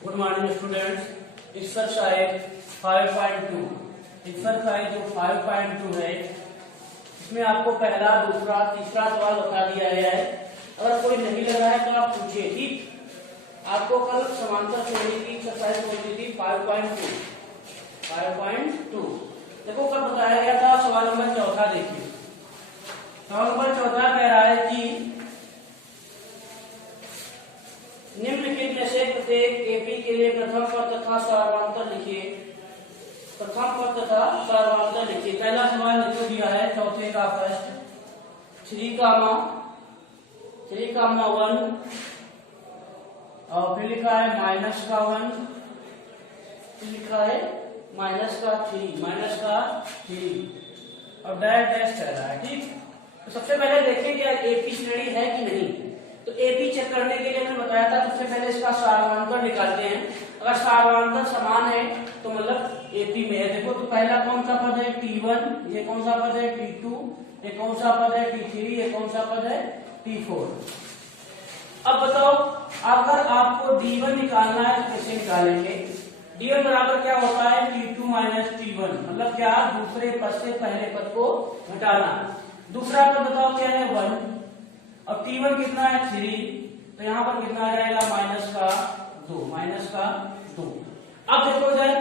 Good morning students. Exercise 5.2 exercise जो 5.2 है इसमें आपको पहला दूसरा तीसरा सवाल बता दिया गया है। अगर कोई नहीं लग रहा है तो आप पूछिए। ठीक, आपको कल समांतर श्रेणी की एक्सरसाइज होती थी 5.2 देखो कल बताया गया था। सवाल नंबर चौथा देखिए। सवाल नंबर चौथा कह रहा है कि निम्नलिखित में से प्रत्येक एपी के लिए प्रथम पद तथा सार्वंतर लिखिए। प्रथम पद तथा सार्वंतर लिखिए। पहला सवाल लिखो दिया है चौथे का फर्स्ट 3 कामा 1 और फिर लिखा है माइनस का 1, फिर लिखा है माइनस का 3 और डैश डैश चल रहा है। ठीक, तो सबसे पहले देखें कि एपी श्रेणी है कि नहीं। तो एपी चेक करने के लिए मैंने बताया था सबसे पहले इसका सार्वंतर निकालते हैं। अगर सार्वंतर समान है तो मतलब एपी में है। देखो तो पहला कौन सा पद है T1, ये कौन सा पद है T2, ये कौन सा पद है T3, ये कौन सा पद है T4। अब बताओ अगर आपको D1 निकालना है तो कैसे निकालेंगे। D1 बराबर क्या होता है T2 माइनस T1, मतलब क्या दूसरे पद से पहले पद को घटाना। दूसरा पद बताओ क्या है 1 और T1 कितना है 3, तो यहाँ पर कितना आ जाएगा माइनस का 2। अब देखो इधर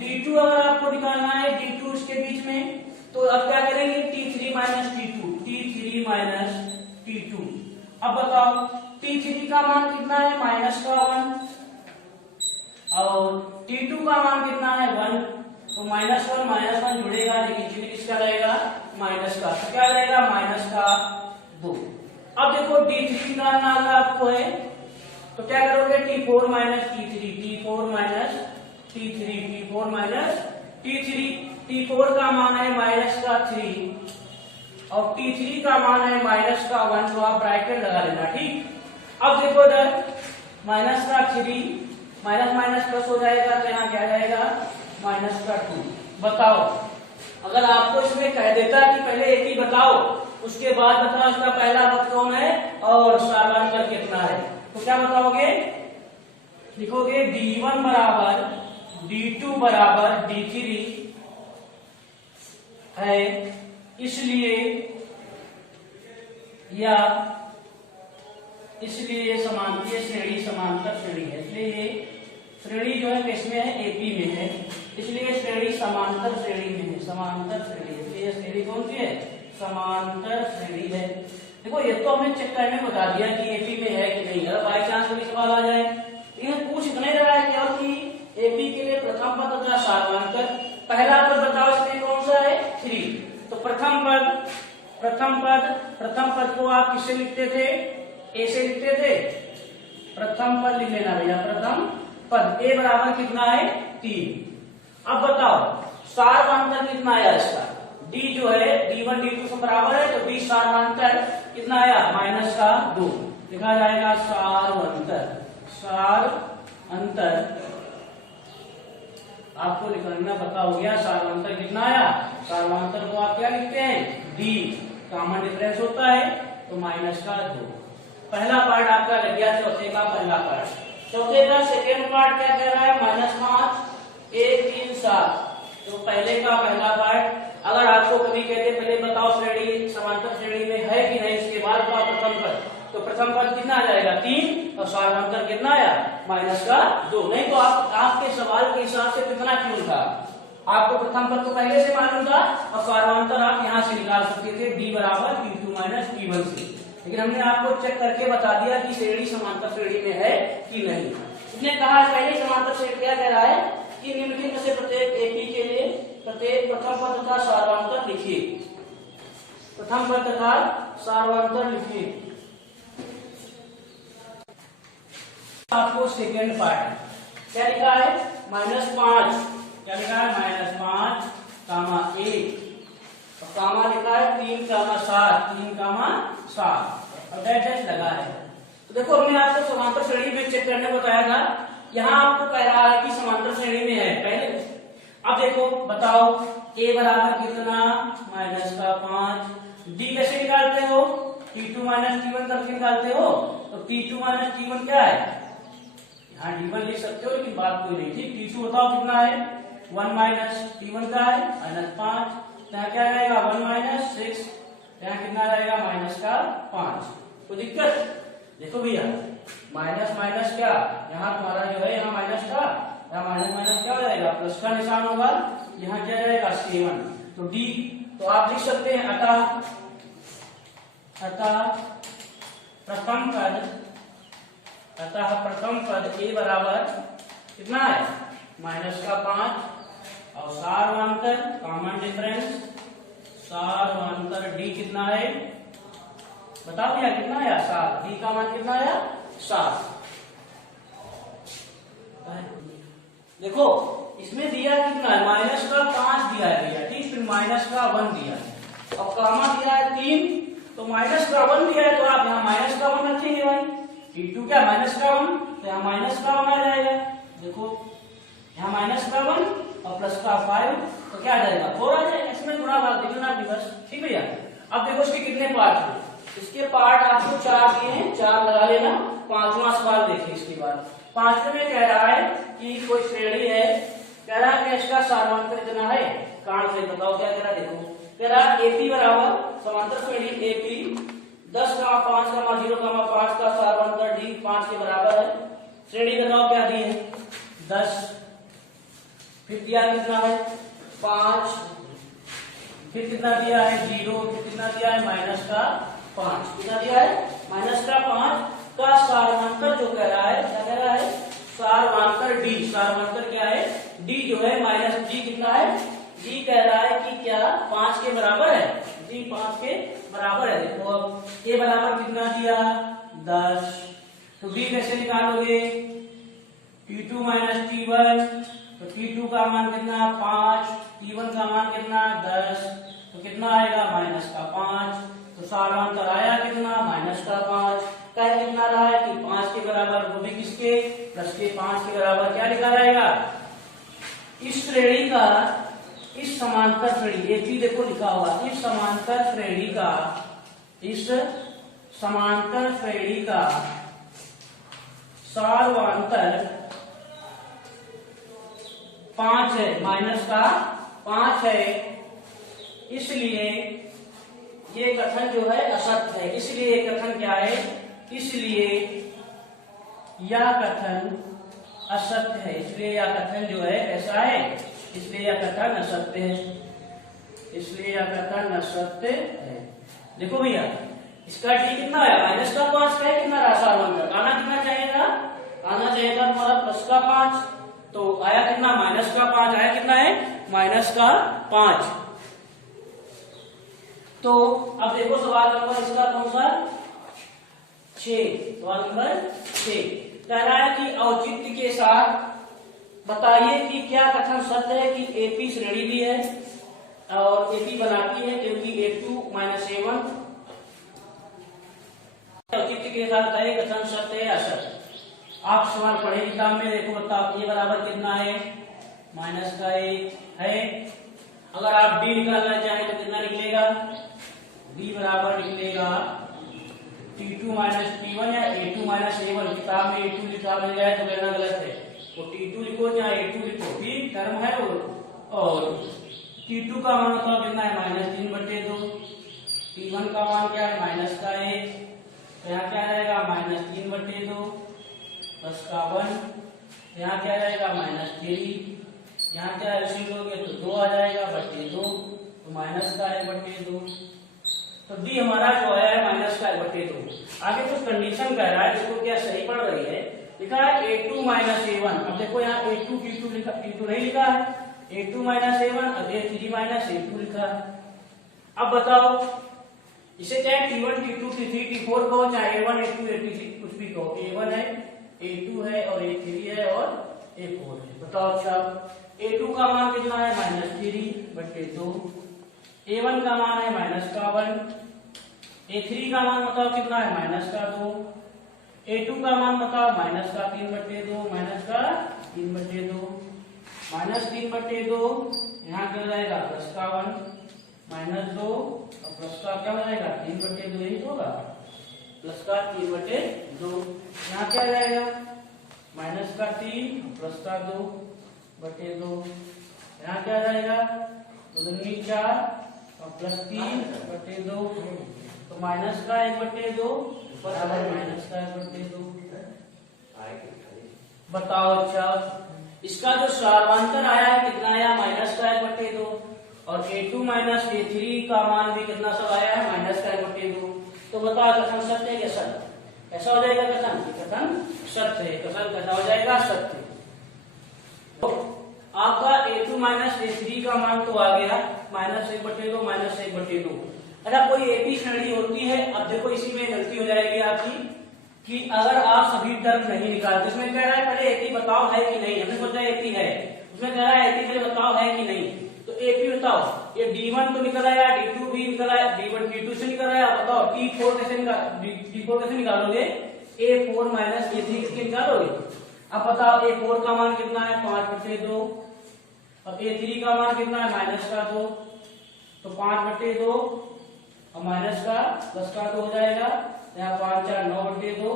D2 अगर आपको निकालना है D2 इसके बीच में, तो अब क्या करेंगे T3 माइनस T2। अब बताओ T3 का मान कितना है माइनस का 1 और T2 का मान कितना है 1, तो माइनस वन जुड़ेगा लेकिन चिन्ह किसका रहेगा माइनस का, तो क्या रहेगा माइनस का 2। अब देखो D3 का निकालना आपको है तो क्या करोगे T4 माइनस T3 T4 का मान है माइनस का 3 और T3 का मान है माइनस का 1, तो आप ब्रैकेट लगा लेना। ठीक, अब देखो इधर माइनस का 3 माइनस प्लस हो जाएगा तो यहाँ क्या जाएगा माइनस का 2। बताओ अगर आपको इसमें कह देता कि पहले एपी बताओ उसके बाद बताओ इसका पहला पद कौन है और सार्वंतर कितना है, तो क्या बताओगे। लिखोगे D1 बराबर D2 बराबर D3 है इसलिए समांतर श्रेणी समांतर श्रेणी है। इसलिए ये श्रेणी जो है किसमें है एपी में है, इसलिए श्रेणी समांतर श्रेणी में है, समांतर श्रेणी। इसलिए श्रेणी कौन सी है समांतर श्रेणी है। देखो ये तो हमें चेक करने में बता दिया कि एपी में है कि नहीं। अगर बाई चांस कोई सवाल आ जाए इन्हें पूछ इतना ही रहा है क्या कि एपी के लिए प्रथम पद तथा सार्वंतर। पहला पद बताओ इसमें कौन सा है 3, तो प्रथम पद को आप किससे लिखते थे ए से लिखते थे। प्रथम पद लिख लेना भैया, प्रथम पद ए बराबर कितना है 3। अब बताओ सार्वंतर कितना आया इसका, D जो है D1 D2 से बराबर है तो D सार्वंतर कितना आया माइनस का 2। लिखा जाएगा सार्वंतर आपको निकालना पता हो गया। सार्वंतर कितना आया, सार्वंतर को आप क्या लिखते हैं D, कॉमन डिफरेंस होता है तो माइनस का 2। पहला पार्ट आपका लग गया चौथे का पहला पार्ट। चौथे का सेकेंड पार्ट क्या कह रहा है -5 1 3 7, तो पहले का पहला पार्ट। अगर आपको कभी कहते पहले बताओ श्रेणी समांतर श्रेणी में है कि नहीं, इसके बाद बताओ प्रथम पद, तो प्रथम पद कितना आ जाएगा 3 और सार्वंतर कितना आया माइनस का 2। नहीं तो आपके सवाल के हिसाब से कितना क्यों था, आपको प्रथम पद तो पहले से मालूम था और सार्वंतर आप यहाँ से निकाल सकते थे D बराबर T2 माइनस T1 से, लेकिन हमने आपको चेक करके बता दिया कि श्रेणी समांतर श्रेणी में है कि नहीं। इसने कहा पहले समांतर श्रेणी क्या कह रहा है कि निम्नलिखित में से प्रत्येक एपी के लिए प्रत्येक प्रथम पद तथा सार्वंतर लिखिए। प्रथम पद तथा सार्वंतर लिखिए। आपको सेकेंड पार्ट क्या लिखा है -5, क्या लिखा है -5 कामा 1 और कामा लिखा है 3 कामा 7 और डैश डैश लगा है। तो देखो हमने आपको समांतर श्रेणी में चेक करने बताया था, यहाँ आपको कह रहा है कि समांतर श्रेणी में है पहले। अब देखो बताओ a बराबर कितना माइनस का 5, D कैसे निकालते हो T2 माइनस T1 करके निकालते हो, तो T2 माइनस T1 क्या है हाँ D1 लिख सकते हो, लेकिन बात कोई नहीं। ठीक, T2 बताओ कितना है, 1 माइनस T1 का है -5, यहाँ क्या रहेगा 1 माइनस 6, यहाँ कितना रहेगा माइनस का 5। कोई दिक्कत? देखो भैया माइनस माइनस क्या, यहाँ तुम्हारा जो है यहाँ माइनस का, यहाँ माइनस माइनस क्या हो जाएगा, प्लस का निशान होगा, यहाँ क्या रहेगा 7। तो D, तो आप लिख सकते हैं अतः प्रथम पद A बराबर कितना है माइनस का 5, और सारवांतर कॉमन डिफरेंस सारवांतर D कितना है, बताओ भैया कितना है, 7। D का मान कितना है 7। देखो इसमें दिया कितना है, माइनस का 5 दिया है भैया, ठीक, फिर माइनस का 1 दिया है, अब कामा दिया है 3, तो माइनस का 1 दिया है, तो आप यहाँ माइनस का 1 रखेंगे भाई, T2 क्या माइनस का 1, तो यहाँ माइनस का 1 आ जाएगा। देखो यहाँ माइनस का 1 और प्लस का 5, तो क्या आ जाएगा 4 आ जाएगा, इसमें गुणा भाग देखना भी बस। ठीक भैया, अब देखो इसके कितने पार्ट हैं, इसके पार्ट आपको 4 दिए हैं, 4 लगा लेना। 5वां सवाल देखिए इसके बाद, 5वें में कह रहा है कि कोई श्रेणी है, कह रहा है कि इसका सारवांतर कितना है, कारण से बताओ क्या कह रहा है, देखो कह रहा है AP बराबर समांतर श्रेणी AP 10, 5, 0, 5 का सारवांतर D 5 के बराबर है। श्रेणी बताओ क्या दी है 10, फिर दिया कितना है 5, फिर कितना दिया है 0, फिर कितना दिया है माइनस का 5, कितना दिया है माइनस का 5 का सारवांतर जो कह रहा है, क्या कह रहा है सारवांतर D, सारवांतर क्या है D जो है माइनस G कितना है, G कह रहा है कि क्या 5 के बराबर है, G 5 के बराबर है। देखो अब A बराबर कितना दिया 10, तो D कैसे निकालोगे, T2 माइनस T1, तो T2 का मान कितना 5, T1 का मान कितना 10, तो कितना आएगा माइनस का 5, तो सारवांतर आया कितना माइनस का 5, कह कितना रहा है कि 5 के बराबर, वो भी किसके प्लस के 5 के बराबर, क्या लिखा रहेगा इस श्रेणी का, इस समांतर श्रेणी AP देखो लिखा होगा, इस समांतर श्रेणी का, इस समांतर श्रेणी का सारवांतर 5 है, माइनस का 5 है, इसलिए ये कथन जो है असत्य है। इसलिए ये कथन क्या है, इसलिए यह कथन असत्य है, इसलिए यह कथन जो है ऐसा है, इसलिए यह कथन असत्य है, इसलिए यह कथन असत्य है। देखो भैया इसका D कितना है माइनस का 5 का है, कितना रहा सारवांतर, आना कितना चाहिएगा, आना चाहिएगा तुम्हारा प्लस का 5, तो आया कितना माइनस का 5, आया कितना है माइनस का 5। तो अब देखो सवाल नंबर इसका कौन सा 6, सवाल नंबर 6 कह रहा है कि औचित्य के साथ बताइए कि क्या कथन सत्य है कि AP श्रेणी भी है और AP बनाती है, क्योंकि A2 माइनस A1, औचित्य के साथ बताइए कथन सत्य है असत्य। आप सवाल पढ़े किताब में, देखो बताओ ये बराबर कितना है माइनस का 1 है, अगर आप D निकालना चाहें तो कितना निकलेगा, D बराबर निकलेगा T2 माइनस T1 या A2 माइनस A1, किताब में A2 लिखा मिल जाए तो कहना गलत है, तो T2 लिखो या A2 लिखो, ठीक टर्म है वो। और T2 का मान बताओ कितना है -3/2, T1 का मान क्या है माइनस का 1, यहाँ क्या रहेगा -3/2 प्लस का 1, यहाँ क्या रहेगा -3, यहाँ क्या ऐसे लोगे तो 2 आ जाएगा बटे 2, तो माइनस का 1/2, तो D हमारा जो है माइनस का 1/2। आगे कुछ कंडीशन कह रहा है, देखो क्या सही पड़ रही है, लिखा है A2 माइनस A1, अब देखो यहाँ A2 T2 लिखा, T2 नहीं लिखा है, A2 माइनस A1 और A3 माइनस A2 लिखा है। अब बताओ इसे चाहे T1 T2 T3 T4 कहो, चाहे A1 A2 A3 कुछ भी कहो, A1 है A2 है और A3 है और A4 है। बताओ अच्छा A2 का मान कितना है -3/2, A1 का मान है माइनस का 1, A3 का मान बताओ कितना है माइनस का 2, A2 का मान बताओ माइनस का 3/2, माइनस का 3/2, -3/2, यहाँ क्या हो जाएगा प्लस का 1, -2 और प्लस का क्या हो जाएगा 3/2, यही होगा प्लस का 3/2, यहाँ क्या जाएगा माइनस का 3 प्लस का 2 बटे 2। यहाँ क्या आ जाएगा 2 दूनी 4 और प्लस 3 बटे 2, तो माइनस का 1 बटे 2 बराबर माइनस का 1 बटे 2। बताओ अच्छा इसका जो सार्वंतर आया है कितना आया माइनस का 1 बटे 2 और a2 माइनस a3 का मान भी कितना सब आया है माइनस का 1 बटे 2। तो बताओ कथन सत्य है क्या सत्य? कैसा हो जाएगा कथन? कथन सत्य है। कथन कैसा हो जाएगा? सत्य। तो आपका a2 माइनस a3 का मान तो आ गया माइनस 1 बटे 2 माइनस 1 बटे 2। अच्छा कोई एपी श्रेणी होती है, अब देखो इसी में गलती हो जाएगी आपकी कि अगर आप सभी टर्म नहीं निकालते, उसमें कह रहा है पहले एपी बताओ है कि नहीं, हमने सोचा एपी है, उसमें कह रहा है एपी पहले बताओ है कि नहीं, तो एपी बताओ ये D1 तो निकल आया, D2 भी निकल आया, D1 D2 से निकल आया, बताओ D4 कैसे निकालोगे? A4 माइनस A3 किसके निकालोगे? अब बताओ A4 का मान कितना है 5 बटे 2 और A3 का मान कितना है माइनस का 2, तो 5 बटे 2 और माइनस का प्लस का 2 हो जाएगा, यहाँ 5 4 9 बटे 2।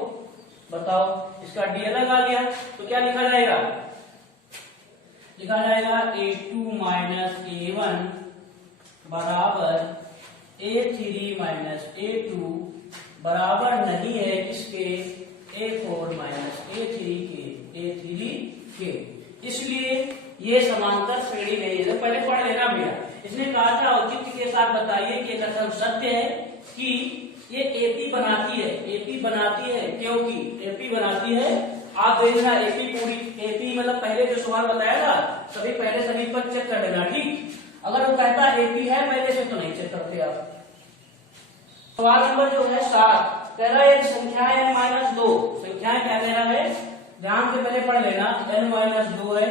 बताओ इसका डी अलग आ गया तो क्या लिखा जाएगा? लिखा जाएगा A2 माइनस A1 बराबर A3 माइनस A2 बराबर नहीं है किसके? A4 माइनस A3 के। इसलिए ये समांतर श्रेणी नहीं है। पहले पढ़ लेना भैया। इसने कहा था औचित्य के साथ बताइए कि कथन सत्य है कि ये एपी बनाती है क्योंकि एपी बनाती है। आप देखना एपी पूरी एपी मतलब पहले जो सवाल बताया था सभी पर चेक कर लेना, ठीक। अगर वो कहता एपी है पहले से तो नहीं चेक करते आप। सवाल नंबर जो है 7 कह रहा है संख्या n-2, संख्याएं क्या कह रहा है ध्यान से पहले पढ़ लेना, n-2 है।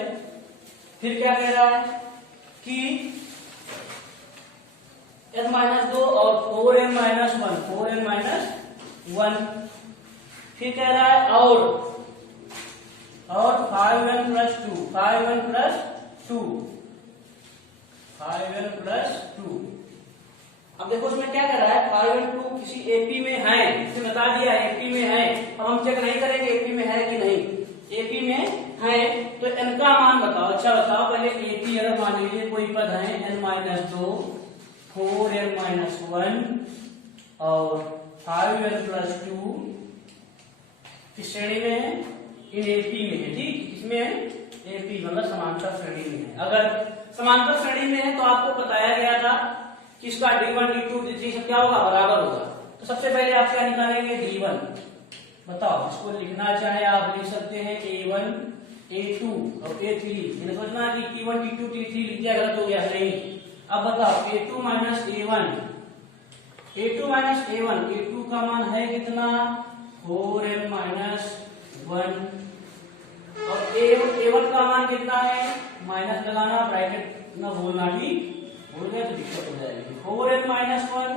फिर क्या कह रहा है कि n-2 और 4n-1 फिर कह रहा है और 5n प्लस 2 अब देखो उसमें क्या कर रहा है 5n2 किसी एपी में है, इसने बता दिया एपी में है। अब हम चेक नहीं करेंगे एपी में है कि नहीं, एपी में है तो n का मान बताओ। अच्छा बताओ पहले एपी अगर मान लीजिए कोई पद है n-2 4n-1 और 5n+2 किस श्रेणी में है? इन एपी में है, ठीक। इसमें है एपी मतलब समांतर श्रेणी में है। अगर समांतर श्रेणी में है तो आपको बताया गया था कि इसका D1 D2 D3 सब क्या होगा बराबर होगा। तो सबसे पहले आप क्या निकालेंगे D1। बताओ इसको लिखना चाहे आप लिख सकते हैं A1 A2 और A3। मैंने सोचना कि T1 T2 T3 लिख दिया गलत हो गया, नहीं। अब बताओ A2 माइनस A1 A2 का मान है कितना 4n-1 और A1 का मान कितना है माइनस लगाना, ब्रैकेट न बोलना, ठीक। भूल गए तो दिक्कत हो जाएगी। 4n-1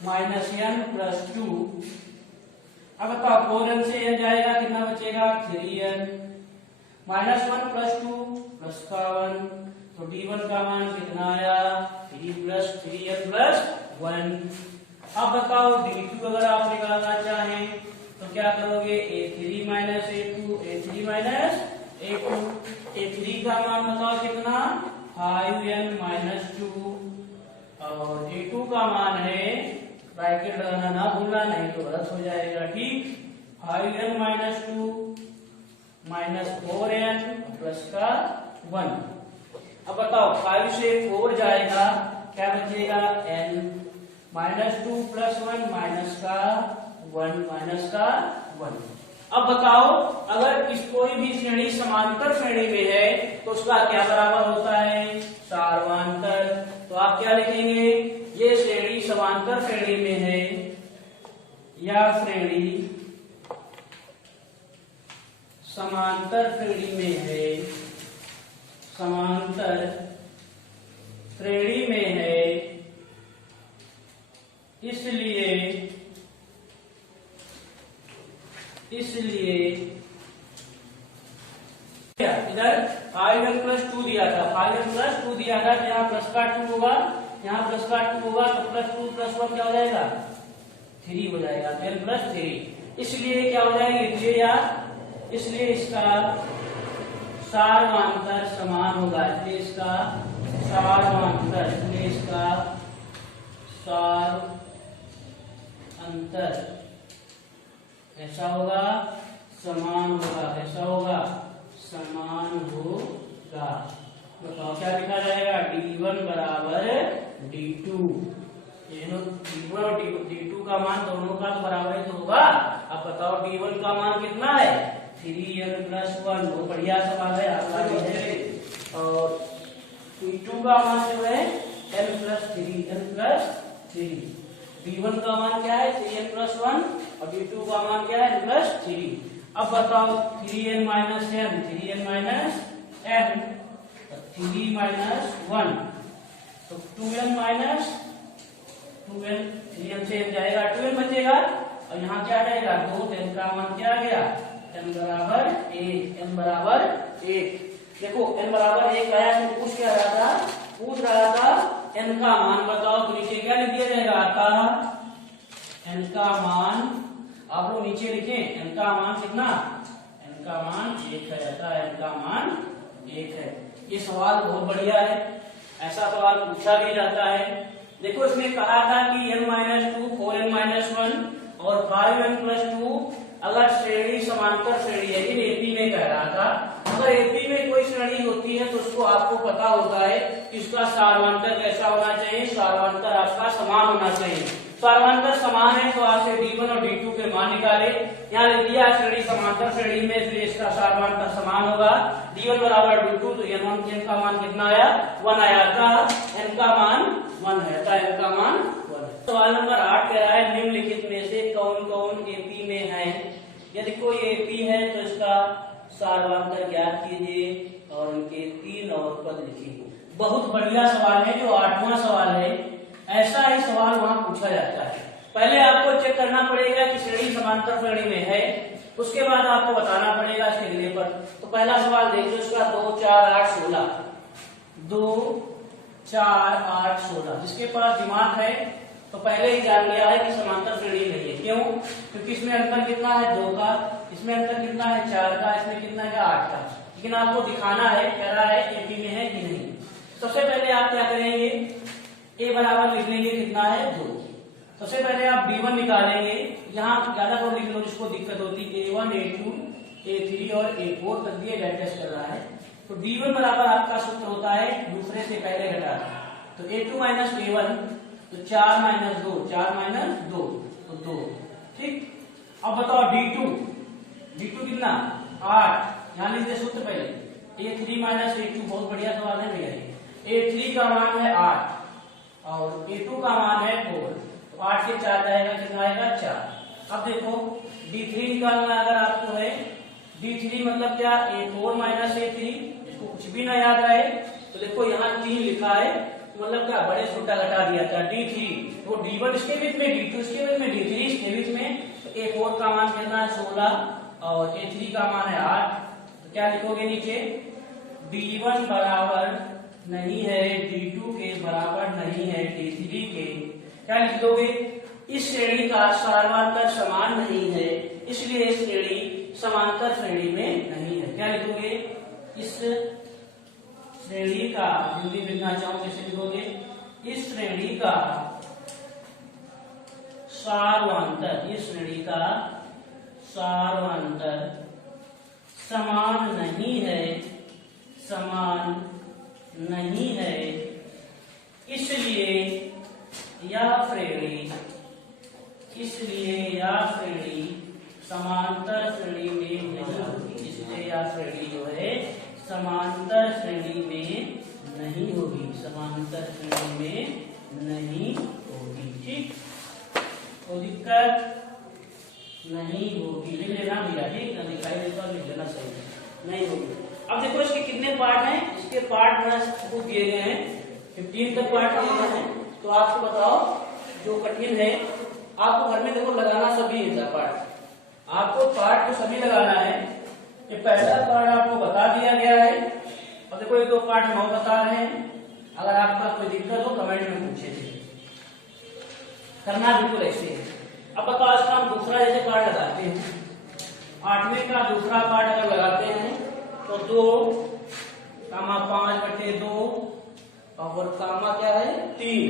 minus n+2। अब बताओ 4n से n जाएगा कितना बचेगा 3n माइनस 1+2 प्लस का 1, तो D1 का मान कितना आया 3 प्लस 3n+1। अब बताओ D2 अगर आप निकालना चाहें तो क्या करोगे A3 माइनस A2 A3 का मान बताओ कितना 5n-2 और A2 का मान है ब्रैकेट लगाना ना भूलना नहीं तो गलत हो जाएगा, ठीक। 5n-2 माइनस 4n प्लस का 1। अब बताओ 5 से 4 जाएगा क्या बचेगा n -2 + 1 माइनस का 1। अब बताओ अगर इस कोई भी श्रेणी समांतर श्रेणी में है तो उसका क्या बराबर होता है सार्वंतर। तो आप क्या लिखेंगे ये श्रेणी समांतर श्रेणी में है या श्रेणी समांतर श्रेणी में है, समांतर श्रेणी में है इसलिए इधर 5n+2 दिया था, 5n+2 दिया था तो यहाँ प्लस का 2 होगा, यहाँ प्लस का 2 होगा तो +2 + 1 क्या हो जाएगा 3 हो जाएगा, n+3। इसलिए क्या हो जाएगी इसलिए इसका सार्वमांतर समान होगा, इसलिए इसका सार्वमांतर, इसलिए इसका सार्वमांतर ऐसा होगा, समान होगा, ऐसा होगा, समान होगा। बताओ क्या लिखा जाएगा, D1 बराबर D2, D1 और D2 का मान दोनों का तो बराबर ही तो होगा। अब बताओ D1 का मान कितना है, 3n+1, वो बढ़िया सवाल है आपका भी है। और D2 का मान जो है n+3, D1 का मान क्या है 3n+1 और D2 का मान क्या है n+3। अब बताओ 3n - n, 3n - n, 3 - 1 तो 2n 3n से n जाएगा, 2n बचेगा और यहाँ क्या रहेगा 2, तो n का मान क्या आ गया, n बराबर 1, n बराबर 1। देखो n बराबर 1 आया तो पूछ रहा था n का मान बताओ, तो नीचे क्या लिख दिया जाएगा, आता n का मान, आप लोग नीचे लिखें n का मान कितना, n का मान 1 है, आता n का मान 1 है। ये सवाल बहुत बढ़िया है, ऐसा सवाल पूछा भी जाता है। देखो इसमें कहा था कि n - 2, 4n - 1 और 5n+2 अगर श्रेणी समांतर श्रेणी है, इन एपी में कह रहा था, अगर एपी में कोई श्रेणी होती है तो उसको आपको पता होता है कि उसका सार्वमांतर कैसा होना चाहिए, सार्वमांतर आपका समान होना चाहिए। सार्वमांतर समान है तो आपसे D1 और D2 के मान निकाले, यहाँ लिख दिया श्रेणी समांतर श्रेणी में, इसलिए इसका सार्वमांतर समान होगा। D1 बराबर D2, तो n का मान कितना आया, 1 आया था, n का मान 1 है, n का मान 1 है। सवाल नंबर 8 कह रहा है निम्नलिखित में से कौन कौन एपी में है। यदि कोई एपी है तो इसका सार्वमांतर ज्ञात कीजिए और इनके 3 और पद लिखिए। बहुत बढ़िया सवाल है, जो 8वां सवाल है, ऐसा ही सवाल वहां पूछा जाता है। पहले आपको चेक करना पड़ेगा कि श्रेणी समांतर श्रेणी में है, उसके बाद आपको बताना पड़ेगा इसके अगले पर। तो पहला सवाल देखिए, उसका 2, 4, 8, 16, 2, 4, 8, 16। जिसके पास दिमाग है तो पहले ही जान लिया है कि समांतर श्रेणी नहीं है। क्यों? क्योंकि इसमें अंतर कितना है 2 का, इसमें अंतर कितना है 4 का, इसमें कितना है 8 का। लेकिन आपको दिखाना है, कह रहा है एपी में है कि नहीं। सबसे पहले आप क्या करेंगे, a बराबर लिख लेंगे कितना है 2। सबसे पहले आप D1 निकालेंगे, यहाँ ज्यादा को लिख लो जिसको दिक्कत होती, A1, A2, A3 और A4 तक दिए टेस्ट कर रहा है। तो D1 बराबर आपका सूत्र होता है दूसरे से पहले घटाना, तो A2 - A1, तो 4 - 2, 4 - 2 तो 2। ठीक, अब बताओ D2 कितना 8, यहाँ लिख दे सूत्र पहले, A3 - A2, बहुत बढ़िया सवाल है भैया। A3 का मान है 8 और A2 का मान है 4, तो 8 से 4 जाएगा, कितना आएगा 4। अब देखो D3 निकालना अगर आपको है, D3 मतलब क्या, A4 - A3, इसको कुछ भी ना याद रहे तो देखो यहाँ 3 लिखा है, मतलब क्या बड़े छोटा घटा दिया था D3, तो D1 इसके बीच में, D2 इसके बीच में, D3 इसके बीच में, तो A4 का मान कितना है 16 और A3 का मान है 8। तो क्या लिखोगे नीचे, D1 बराबर नहीं है D2 के बराबर नहीं है D3 के, क्या लिख दोगे, इस श्रेणी का सार्वमांतर समान नहीं है, इसलिए श्रेणी समांतर श्रेणी में नहीं है। क्या लिखोगे, इस श्रेणी का, हिंदी लिखना चाहूं कैसे लिखोगे, इस श्रेणी का सार्वमांतर, इस श्रेणी का सार्वमांतर समान नहीं है, समान नहीं है, इसलिए यह श्रेणी समांतर श्रेणी में नहीं होगी, इसलिए यह श्रेणी जो है समांतर श्रेणी में नहीं होगी, समांतर श्रेणी में नहीं होगी। ठीक, कोई दिक्कत नहीं होगी, लिख लेना भैया, ठीक ना, दिखाई देता लिख लेना, सही नहीं होगी। अब देखो इसके कितने पार्ट हैं, इसके पार्ट को दिए गए हैं, 15 तक पार्ट दिए गए हैं। तो आपको बताओ जो कठिन है, आपको घर में देखो लगाना सभी है पार्ट, आपको पार्ट तो सभी लगाना है। कि पहला पार्ट आपको बता दिया गया है और देखो 1-2 पार्ट हम बता रहे हैं। अगर आपका कोई दिक्कत हो कमेंट में पूछे थे, करना बिल्कुल ऐसे है। अब बताओ इसका हम दूसरा जैसे पार्ट लगाते हैं, 8वें का दूसरा पार्ट अगर लगाते हैं तो 2 कामा 5/2 और कामा क्या है 3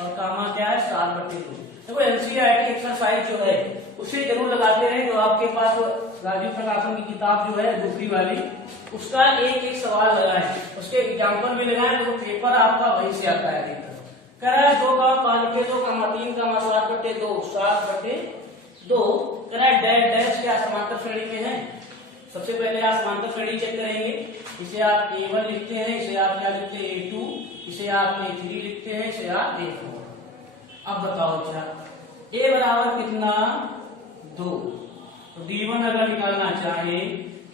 और कामा क्या है 7/2। देखो एनसीईआरटी एक्सरसाइज जो है उसे जरूर लगाते रहे, जो आपके पास राजीव प्रकाशन की किताब जो है दूसरी वाली, उसका एक एक सवाल लगाए, उसके एग्जाम्पल भी लगाए, तो पेपर आपका वहीं से आता है। कह रहा है 2 का 5/2 कामा 3 कामा 7/2 7/2 कह रहा है डैश डैश क्या समांतर श्रेणी में है। सबसे पहले आप समांतर श्रेणी चेक करेंगे, इसे आप A1 लिखते हैं, इसे आप क्या लिखते हैं A2, इसे आप A3 लिखते हैं, इसे आप A4। अब बताओ अच्छा A बराबर कितना 2, तो D1 अगर निकालना चाहे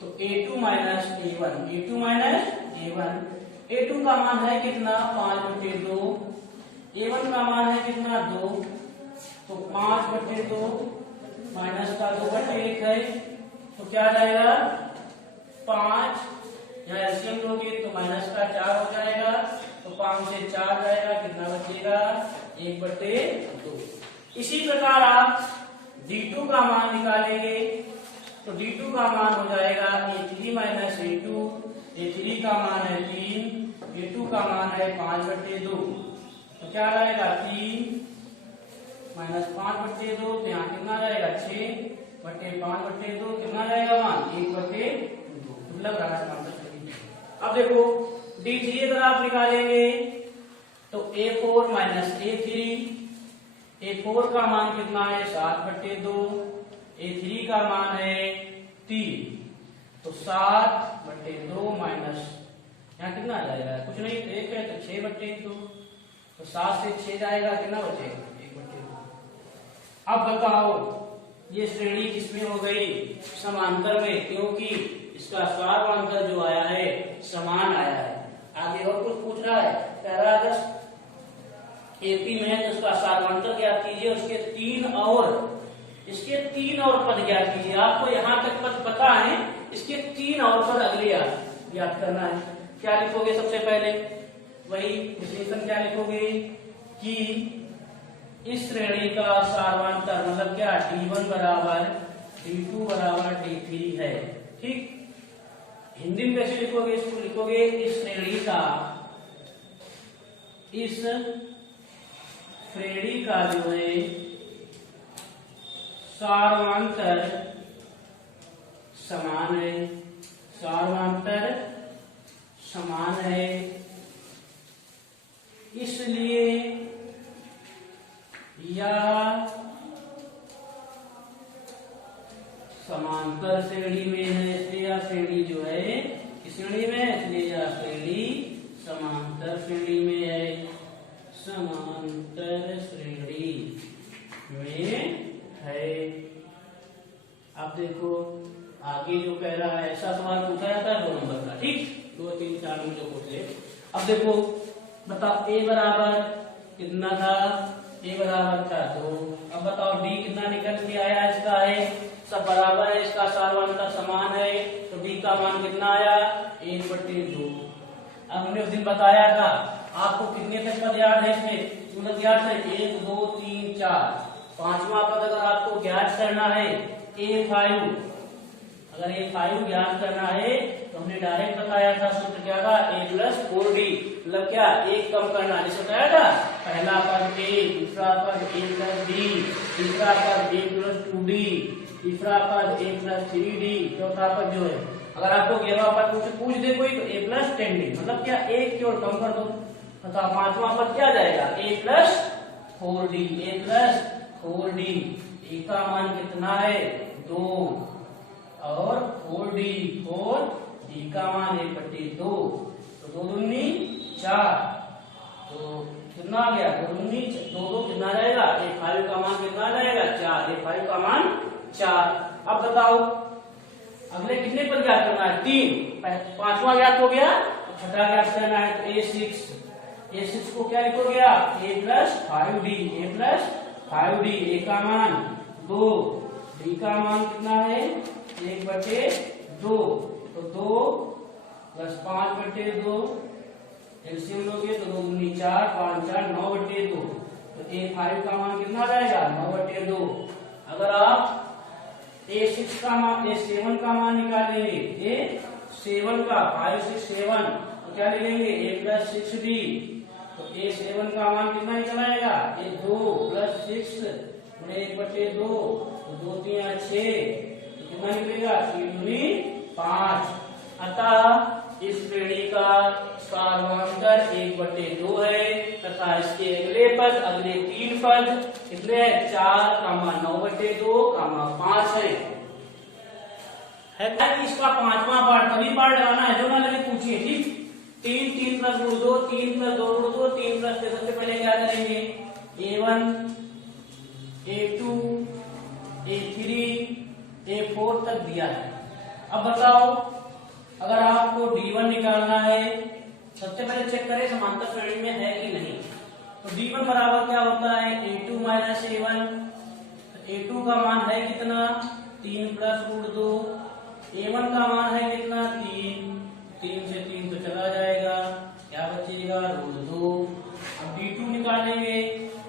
तो A2 minus A1, A2 minus A1, A2 का मान है कितना 5/2, A1 का मान है कितना 2, तो 5/2 माइनस का 2/1 है, तो क्या आ जाएगा 5, यहाँ एलसीएम लोगे तो माइनस का 4 हो जाएगा, तो 5 से 4 जाएगा, कितना बचेगा 1/2। इसी प्रकार आप D2 का मान निकालेंगे तो D2 का मान हो जाएगा A3 माइनस A2, A3 का मान है 3, A2 का मान है 5/2, तो क्या आएगा 3 माइनस 5/2, तो यहाँ कितना जाएगा 6/5/2, कितना जाएगा मान 1/2, मतलब रहा समांतर श्रेणी। अब देखो D3 अगर आप निकालेंगे तो A4 माइनस A3, A4 का मान कितना है 7/2, A3 का मान है 3, तो 7/2 माइनस यहाँ कितना आ जाएगा, कुछ नहीं 1 है तो 6/2, तो 7 से 6 जाएगा, कितना बचेगा 1/2। अब बताओ ये श्रेणी किसमें हो गई, समांतर में, क्योंकि इसका सार्वमांतर जो आया है समान आया है। आगे और कुछ पूछ रहा है, कह रहा है एपी में है तो उसका सार्वमांतर ज्ञात कीजिए, उसके 3 और पद ज्ञात कीजिए। आपको यहाँ तक पद पता है, इसके 3 और पद अगले ज्ञात करना है। क्या लिखोगे सबसे पहले, वही विश्लेषण क्या लिखोगे कि इस श्रेणी का सार्वमांतर मतलब क्या D1 बराबर D2 बराबर D3 है। ठीक, हिंदी में कैसे लिखोगे इसको, लिखोगे इस श्रेणी का जो है सार्वमांतर समान है, सार्वमांतर समान है, इसलिए यह समांतर श्रेणी में है, इसलिए यह श्रेणी जो है किस श्रेणी में है, इसलिए यह श्रेणी समांतर श्रेणी में है, समांतर श्रेणी में है। अब देखो आगे जो कह रहा है, ऐसा सवाल पूछा जाता है 2 नंबर का, ठीक 2 3 4 में जो पूछ ले। अब देखो बताओ A बराबर कितना था, A बराबर था 2। अब बताओ D कितना निकल के आया, इसका है सब बराबर है, इसका सार्वमांतर समान है, तो D का मान कितना आया 1/2। अब हमने उस दिन बताया था आपको कितने तक पद याद है, इसमें मतलब याद है 1 2 3 4, 5वां पद अगर आपको ज्ञात करना है A5, अगर A5 ज्ञात करना है तो हमने डायरेक्ट बताया था सूत्र क्या था A+4D, मतलब क्या एक कम करना, जैसे बताया था पहला पद A, दूसरा पद A+D, तीसरा पद A+2D, तीसरा पद A+3D, चौथा पद जो है अगर आपको 11वां पद पूछ दे कोई तो A+10D, मतलब क्या एक की ओर कम कर दो, तथा 5वां पद क्या जाएगा A+4D, A+4D, A का मान कितना है 2 और 4D 4, D का मान 1/2, तो 2 दूनी 4, तो कितना आ गया 2 दूनी 2 2 कितना जाएगा, A5 का मान कितना जाएगा 4, A5 का मान 4। अब बताओ अगले कितने पद ज्ञात करना है 3, 5वां ज्ञात हो गया तो 6ठा ज्ञात करना है, तो A6 को क्या लिखोगे आप A+5D, A+5D, A का मान 2, D का मान कितना है 1/2, तो 2 + 5/2, एलसीएम लोगे तो 2 दूनी 4, 5 4 9/2, तो A5 का मान कितना जाएगा 9/2। अगर आप A6 का मान, A7 का मान निकालेंगे, A7 का 5 6 7, तो क्या लिखेंगे A प्लस 6B। तो A7 का मान कितना निकल आएगा, ये 2 प्लस 6 1/2, तो 2 3 6, तो कितना निकलेगा 3 दूनी 5। अतः इस श्रेणी का सार्वधातुक 1/2 है तथा इसके अगले पद, अगले 3 पद कितने हैं, 4, 9/2, 5 है। कि इसका 5वां पार्ट, तभी पार्ट लगाना है जो ना लगे पूछिए, ठीक। 3 3 प्लस 2 3 प्लस 2 3 प्लस, सबसे पहले क्या करेंगे, A1 A2 A3 A4 तक दिया है। अब बताओ, अगर आपको D1 निकालना है, सबसे पहले चेक करें समांतर श्रेणी में है कि नहीं। तो D1 बराबर क्या होता है, A2 माइनस A1। A2 का मान है कितना, 3 प्लस √2। A1 का मान है कितना, 3 से 3 तो चला जाएगा, क्या बचेगा, √2। अब D2 निकालेंगे,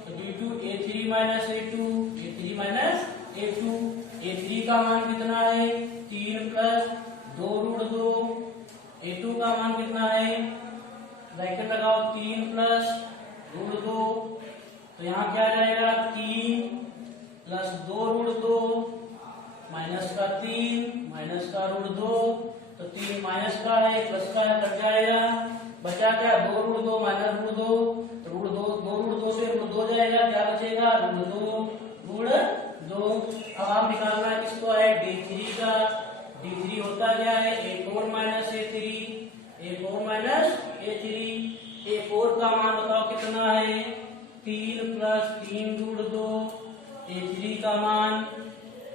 तो D2 A3 minus A2, A3 minus A2। A3 का मान कितना है, 3 प्लस 2 √2। A2 का मान कितना है, ब्रैकेट लगाओ, 3 प्लस √2, तो यहाँ क्या जाएगा, 3 प्लस 2 √2 माइनस का 3 माइनस का √2, तो 3 माइनस का है प्लस का है, कट जाएगा, बचा क्या, 2 √2 माइनस √2, √2 2 से 2 जाएगा, क्या बचेगा, √2 अब आप निकालना है किसको है, D3 का। D3 होता क्या है, A4 minus A3, A4 minus A3। A4 का मान बताओ कितना है, 3 प्लस 3 √2। A3 का मान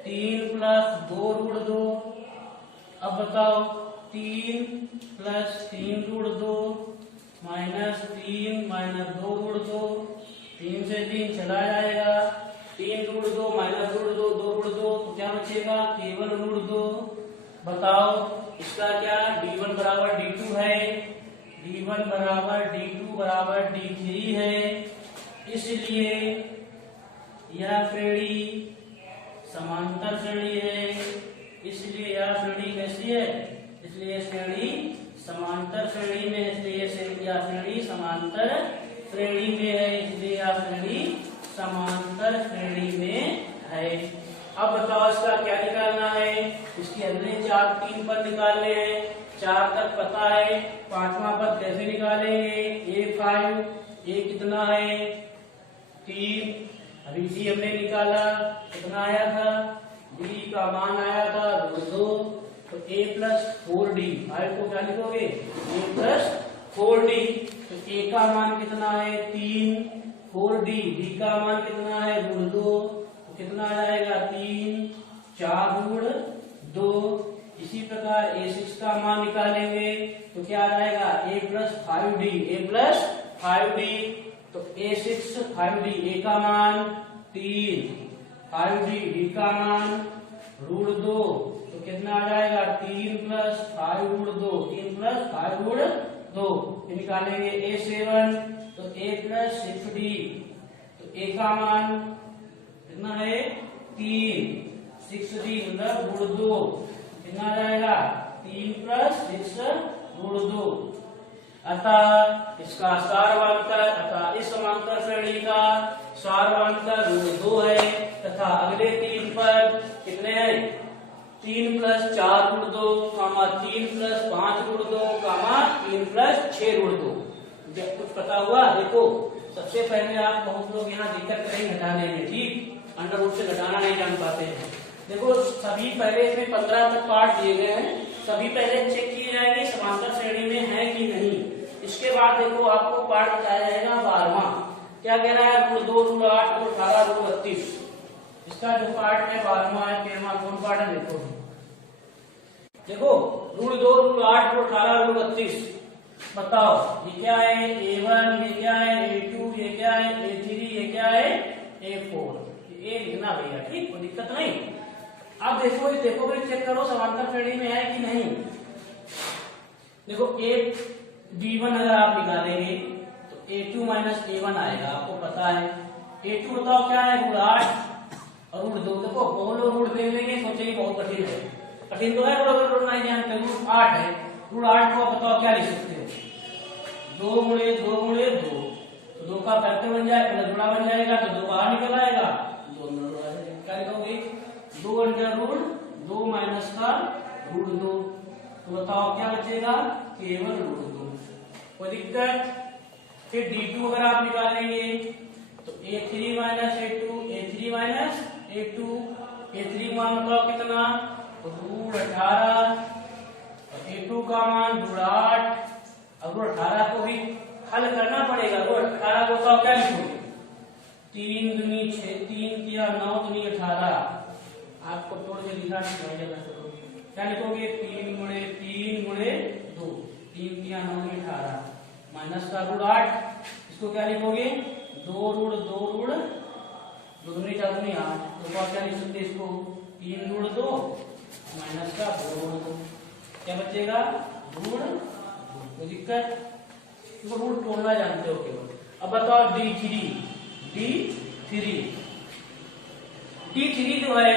3 प्लस 2 √2। अब बताओ, 3 प्लस 3 √2 माइनस 3 माइनस 2 √2, 3 से 3 चला जाएगा, 3 √2 माइनस 2 √2, तो क्या बचेगा, केवल √2। बताओ इसका क्या, D1 बराबर D2 है, D1 बराबर D2 बराबर D3 है, इसलिए यह श्रेणी समांतर श्रेणी है। इसलिए यह श्रेणी कैसी है, इसलिए श्रेणी समांतर श्रेणी में, इसलिए यह श्रेणी समांतर श्रेणी में है, इसलिए यह श्रेणी समांतर श्रेणी में है। अब बताओ इसका क्या निकालना है, इसके अगले 3 पद निकालने हैं, 4 तक पता है, 5वां पद कैसे निकालेंगे, A5, A कितना है, 3, अभी C हमने निकाला, कितना आया था, D का मान आया था √2, तो A प्लस 4D, 5 को क्या लिखोगे, A प्लस 4D, तो A का मान कितना है, 3, 4D, D का मान कितना है, √2, कितना आ जाएगा, 3 4 √2। इसी प्रकार A6 का मान निकालेंगे, तो क्या आ जाएगा, A plus 5D, A plus 5D, तो A6 5D, A का मान 3, 5D, D का मान √2, तो कितना आ जाएगा, 3 प्लस 5 √2, 3 प्लस 5 √2। निकालेंगे A7, तो A प्लस 6D, तो A का मान कितना है, 3, 6D मतलब √2, कितना आ जाएगा, 3 प्लस 6 √2। अतः इसका सार्वधातुक, अतः इस समांतर श्रेणी का सार्वधातुक √2 है तथा अगले 3 पद कितने हैं, 3 प्लस 4 √2, 3 प्लस 5 √2, 3 प्लस 6 √2। कुछ पता हुआ, देखो सबसे पहले आप बहुत लोग यहाँ दिक्कत करेंगे घटाने में, ठीक, अंडर रूट से घटाना नहीं जान पाते हैं। देखो सभी पहले इसमें 15 तक पार्ट दिए गए हैं, सभी पहले चेक किए जाएंगे समांतर श्रेणी में है कि नहीं। इसके बाद देखो आपको पार्ट बताया जाएगा 12वां, क्या कह रहा है, √2 √8 √18 √32। इसका जो पार्ट है 12वां है, 13वां कौन पार्ट है, देखो √2 √8 √18 √32। बताओ ये क्या है, A1, ये क्या है, A2, ये क्या है, A3, ये क्या है, A4। ये लिखना भैया, ठीक, कोई दिक्कत नहीं। अब देखो भाई चेक करो समांतर श्रेणी में है कि नहीं। देखो D1 अगर आप निकालेंगे तो A2 माइनस A1 आएगा, आपको पता है। A2 बताओ क्या है, √8, और रूट 2। देखो बहुत लोग रूट देख लेंगे, सोचेंगे बहुत कठिन है। कठिन तो है, बराबर रूट नहीं जानते। रूट 8 है, रूट 8 को आप बताओ क्या लिख सकते हो? 2 गुणे 2 गुणे 2, तो 2 का फैक्टर बन जाएगा, जुड़ा बन जाएगा, तो 2 बाहर निकल आएगा, 2 अंदर आ जाएगा। क्या लिखोगे? 2 अंडर रूट 2 माइनस का रूट 2, तो बताओ क्या बचेगा? केवल रूट 2। कोई दिक्कत? फिर d2 अगर आप निकालेंगे तो a3 minus a2, a3 minus a2, a3 मान बताओ कितना? रूट 18, और a2 का मान रूट 8। अब रूट 18 को भी हल करना पड़ेगा। रूट 18 को तो क्या लिखोगे? 3 दूनी 6, 3 या 9 दूनी 18। आपको तोड़ के लिखना चाहिए। क्या लिखोगे? 3 गुणे 3 गुणे 2, 3 या 9 18 माइनस का रूट 8। इसको क्या लिखोगे? 2 रूट 2 रूट 2 दूनी 4 दूनी 8, तो आप क्या लिख सकते हैं इसको? 3 रूट 2 माइनस का 2 रूट 2, क्या बचेगा? रूट 2। कोई दिक्कत? इसको रूट तोड़ना जानते हो केवल। अब बताओ d3, d3 जो है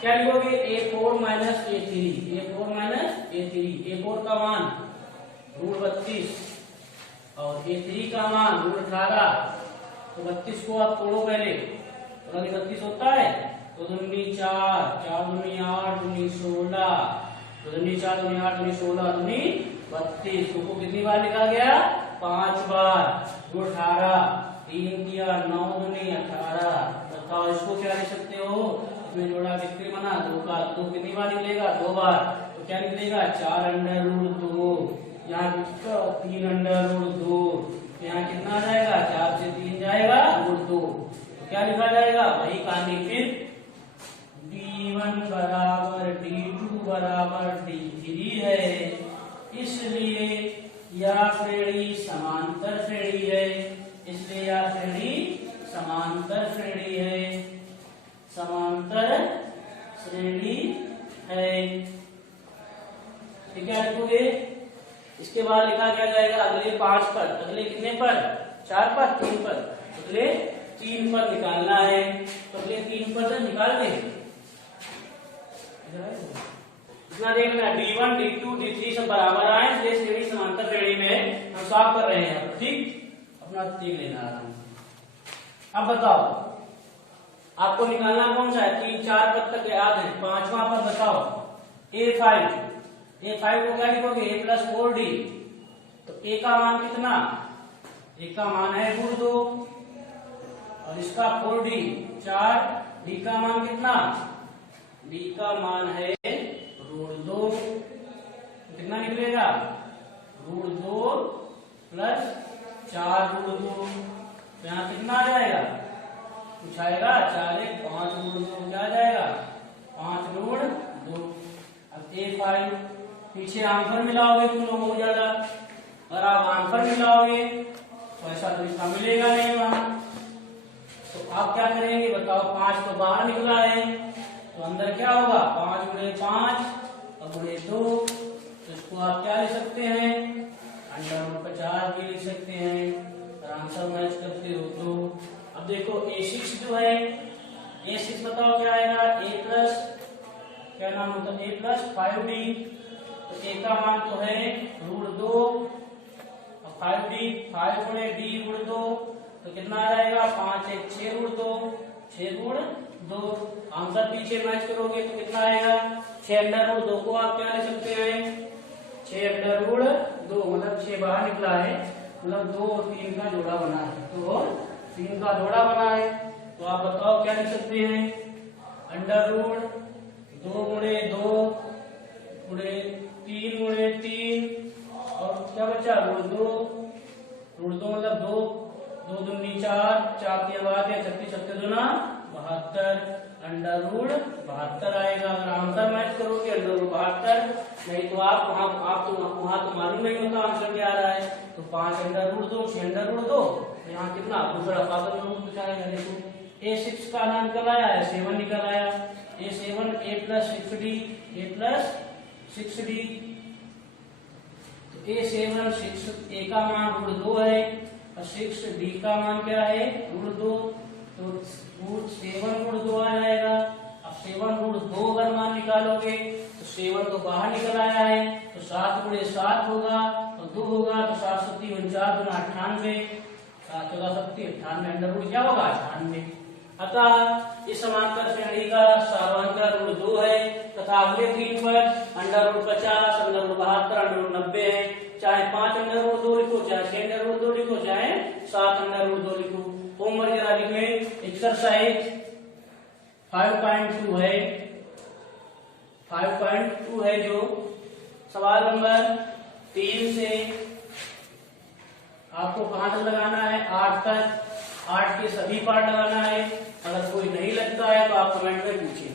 क्या लिखोगे? a4 minus a3, a4 minus a3, a4 का मान रूट 32 और a3 का मान रूट 18। तो 32 को आप तोड़ो पहले, तो 32 होता है, 2 दूनी 4, 4 दूनी 8 दूनी 16, 2 दूनी 4 दूनी 8 दूनी 16 दूनी 32। को कितनी बार लिखा गया? 5 बार। रूट 18, 3 किया 9 दूनी 18। बताओ इसको क्या लिख सकते हो? इसमें जोड़ा विस्तीर्ण बना 2 का, 2 कितनी बार निकलेगा? 2 बार, तो क्या निकलेगा? 4 अंडर रूट 2, यहाँ 3 अंडर रूट 2, यहाँ कितना आ जाएगा? 4 से 3 जाएगा रूट 2, तो क्या लिखा जाएगा? वही कहानी फिर d1 बराबर d2 बराबर d3 है, इसलिए यह श्रेणी समांतर श्रेणी है, इसलिए यह श्रेणी समांतर श्रेणी है, समांतर श्रेणी है। ठीक है, लिखोगे। इसके बाद लिखा क्या जाएगा? अगले 5 पर, अगले कितने पर? 4 पर, 3 पर, अगले 3 पर निकालना है। तो अगले 3 पर तो निकाल दें। इतना देखना, d1 d2 d3 सब बराबर आए, इसलिए श्रेणी समांतर श्रेणी में हम सॉल्व कर रहे हैं। ठीक, अपना देख लेना आराम से। अब बताओ आपको निकालना कौन सा है? 3 4 पद तक याद है, 5वां पद बताओ। a5 को क्या लिखोगे? a प्लस 4d, तो a का मान कितना? a का मान है रूट 2 और इसका 4d 4, d का मान कितना? d का मान है रूट 2, कितना निकलेगा? रूट 2 प्लस 4 रूट 2, तो यहाँ कितना आ जाएगा? कुछ आएगा 4 1 5 रूट 2, क्या आ जाएगा? 5 रूट 2। अब a5 पीछे आंसर मिलाओगे तुम लोगों को ज्यादा, अगर आप आंसर मिलाओगे तो ऐसा तो इसका मिलेगा नहीं वहां। तो आप क्या करेंगे बताओ? 5 तो बाहर निकला है, तो अंदर क्या होगा? 5 गुणे 5 और गुणे 2, तो इसको आप क्या लिख सकते हैं? अंडर रूट 50 भी लिख सकते हैं, और आंसर मैच करते हो तो। अब देखो a6 जो है, a6 बताओ क्या आएगा? a प्लस क्या नाम होता है? a प्लस 5d, तो a का मान तो है रूट 2 और 5d, 5 गुणे d रूट 2, तो कितना आ जाएगा? 5 1 6 रूट 2, 6 रूट 2। आंसर पीछे मैच करोगे तो कितना आएगा? 6 अंडर रूट 2 को आप क्या ले सकते हैं? 6 अंडर रूट 2, मतलब 6 बाहर निकला है, मतलब 2 और 3 का जोड़ा बना है, 2 और 3 का जोड़ा बना है। तो आप बताओ क्या लिख सकते हैं? अंडर रूट 2 गुणे 2 गुणे 3 गुणे 3 और क्या बचा? रूट 2, रूट 2 मतलब 2, 2 दूनी 4, 4 की बात है, 36 36 दूना 72, अंडर रूट 72 आएगा। अगर आंसर मैच करोगे अंडर रूट 72, नहीं तो आप वहां तो मालूम नहीं होता आंसर क्या आ रहा है। तो 5 अंडर रूट 2 6 अंडर रूट 2, यहाँ कितना दूसरा पावर में कुछ आएगा। देखो a6 का नाम निकल आया, a7 निकल आया, a7 a plus 6d, a plus 6d, तो a7 6, a का मान रूट 2 है और 6d का मान क्या है? रूट 2, तो रूट 7 गुण 2 आ जाएगा। अब 7 गुण 2 अगर मान निकालोगे तो 7 तो बाहर निकल आया है, तो 7 गुणे 7 होगा और 2 होगा, तो 7 सत्ती 49 गुना 98, 7 चौदह सत्ती 98, अंडर रूट क्या होगा 98। अतः इस समांतर श्रेणी का सर्वांतर रूट 2 है तथा अगले 3 पर under root 50, under root 72, under root 90 है। चाहे 5 अंडर रूट 2 लिखो, चाहे 6 अंडर रूट 2 लिखो, चाहे 7 अंडर रूट 2 लिखो। होमवर्क जरा लिखे, एक्सरसाइज 5.2 है, 5.2 है जो सवाल नंबर 3 से आपको कहां तक लगाना है, 8 तक, 8 के सभी पार्ट लगाना है। अगर कोई नहीं लगता है तो आप कमेंट में पूछिए।